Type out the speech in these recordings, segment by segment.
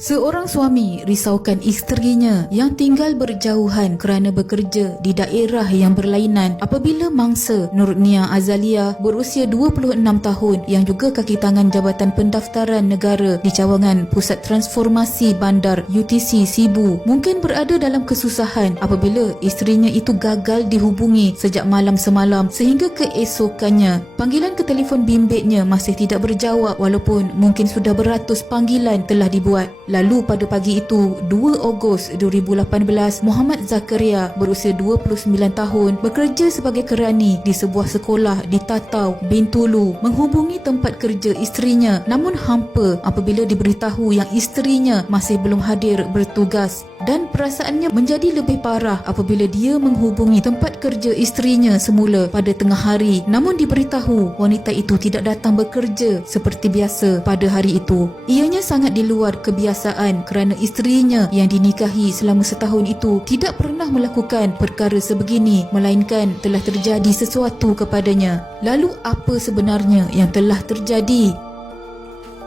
Seorang suami risaukan isterinya yang tinggal berjauhan kerana bekerja di daerah yang berlainan apabila mangsa Nurnia Azalia berusia 26 tahun yang juga kaki tangan Jabatan Pendaftaran Negara di cawangan Pusat Transformasi Bandar UTC Sibu mungkin berada dalam kesusahan apabila isterinya itu gagal dihubungi sejak malam semalam sehingga keesokannya. Panggilan ke telefon bimbitnya masih tidak berjawab walaupun mungkin sudah beratus panggilan telah dibuat. Lalu pada pagi itu, 2 Ogos 2018, Muhammad Zakaria berusia 29 tahun bekerja sebagai kerani di sebuah sekolah di Tatau, Bintulu menghubungi tempat kerja isterinya namun hampa apabila diberitahu yang isterinya masih belum hadir bertugas dan perasaannya menjadi lebih parah apabila dia menghubungi tempat kerja isterinya semula pada tengah hari namun diberitahu wanita itu tidak datang bekerja seperti biasa pada hari itu. Ianya sangat di luar kebiasaan kerana isterinya yang dinikahi selama setahun itu tidak pernah melakukan perkara sebegini melainkan telah terjadi sesuatu kepadanya. Lalu apa sebenarnya yang telah terjadi?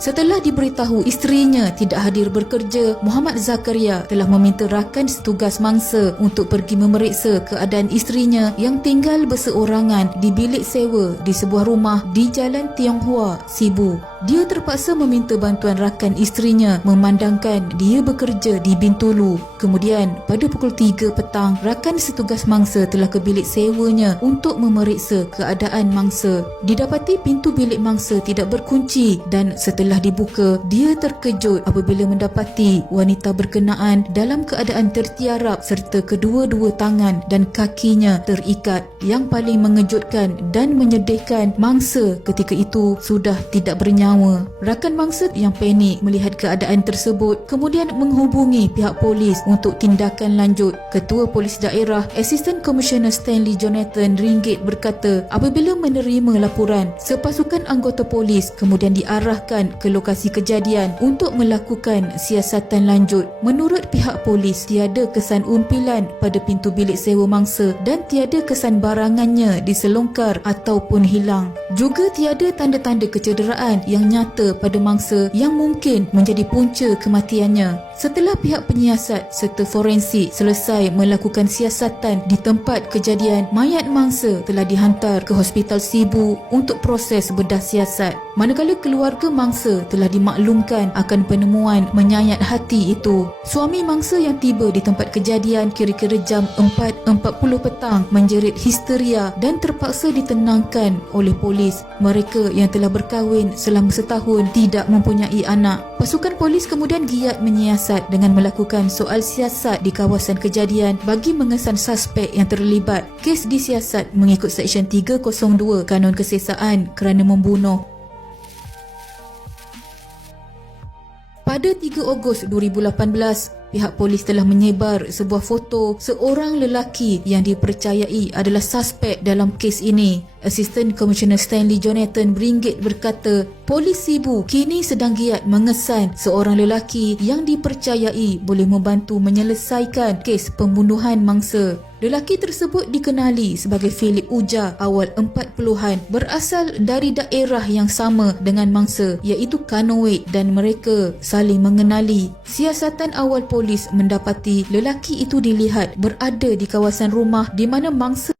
Setelah diberitahu isterinya tidak hadir bekerja, Muhammad Zakaria telah meminta rakan setugas mangsa untuk pergi memeriksa keadaan isterinya yang tinggal berseorangan di bilik sewa di sebuah rumah di Jalan Tionghoa, Sibu. Dia terpaksa meminta bantuan rakan isterinya memandangkan dia bekerja di Bintulu. Kemudian, pada pukul 3 petang, rakan setugas mangsa telah ke bilik sewanya untuk memeriksa keadaan mangsa. Didapati pintu bilik mangsa tidak berkunci dan setelah dibuka, dia terkejut apabila mendapati wanita berkenaan dalam keadaan tertiarap serta kedua-dua tangan dan kakinya terikat. Yang paling mengejutkan dan menyedihkan, mangsa ketika itu sudah tidak bernyawa. Rakan mangsa yang panik melihat keadaan tersebut kemudian menghubungi pihak polis untuk tindakan lanjut. Ketua Polis Daerah Assistant Commissioner Stanley Jonathan Ringgit berkata apabila menerima laporan, sepasukan anggota polis kemudian diarahkan ke lokasi kejadian untuk melakukan siasatan lanjut. Menurut pihak polis, tiada kesan umpilan pada pintu bilik sewa mangsa dan tiada kesan barangannya diselongkar ataupun hilang. Juga tiada tanda-tanda kecederaan yang nyata pada mangsa yang mungkin menjadi punca kematiannya. Setelah pihak penyiasat serta forensik selesai melakukan siasatan di tempat kejadian, mayat mangsa telah dihantar ke Hospital Sibu untuk proses bedah siasat. Manakala keluarga mangsa telah dimaklumkan akan penemuan menyayat hati itu. Suami mangsa yang tiba di tempat kejadian kira-kira jam 4.40 petang menjerit histeria dan terpaksa ditenangkan oleh polis. Mereka yang telah berkahwin selama setahun tidak mempunyai anak. Pasukan polis kemudian giat menyiasat dengan melakukan soal siasat di kawasan kejadian bagi mengesan suspek yang terlibat. Kes disiasat mengikut Seksyen 302 Kanun Kesesaan kerana membunuh. Pada 3 Ogos 2018, pihak polis telah menyebar sebuah foto seorang lelaki yang dipercayai adalah suspek dalam kes ini. Assistant Commissioner Stanley Jonathan Ringgit berkata, Polis Sibu kini sedang giat mengesan seorang lelaki yang dipercayai boleh membantu menyelesaikan kes pembunuhan mangsa. Lelaki tersebut dikenali sebagai Philip Uja awal 40-an, berasal dari daerah yang sama dengan mangsa iaitu Kanoit dan mereka saling mengenali. Siasatan awal polis mendapati lelaki itu dilihat berada di kawasan rumah di mana mangsa